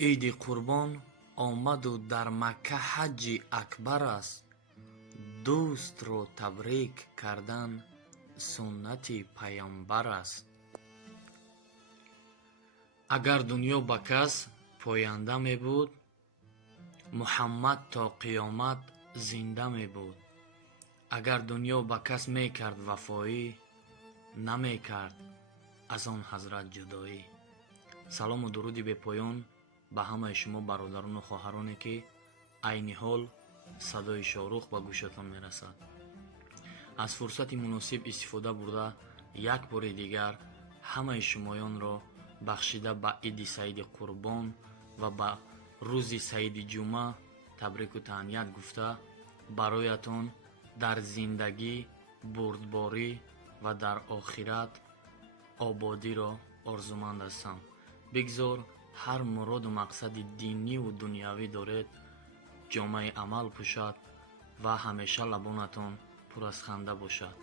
عید قربان آمد و در مکه حج اکبر است. دوست رو تبریک کردن سنت پیامبر است. اگر دنیا به کس پاینده می بود، محمد تا قیامت زنده می بود. اگر دنیا به کس می کرد وفایی، نمی کرد از آن حضرت جدایی. سلام و درودی به پایان به همه شما برادران و خواهرانی که عین حال صدای شاروخ به گوشتان می رسد. از فرصت مناسب استفاده برده یک بار دیگر همه شمایان را بخشیده به عید سعید قربان و به روز سعید جمعه تبریک و تهنیت گفته برایتان در زندگی بردباری و در آخرت آبادی را آرزومند هستم. بگذار هر مراد و مقصد دینی و دنیوی دارید جامعه عمل پوشد و همیشه لبانتان پر از خنده باشد.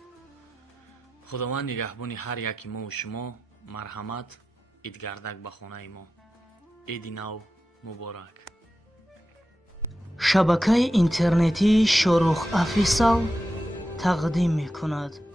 خداوند نگهبان هر یکی ما و شما. مرحمت. عید گردک به خانه ما. عید نو مبارک. شبکه اینترنتی شاروخ افیسال تقدیم می کند.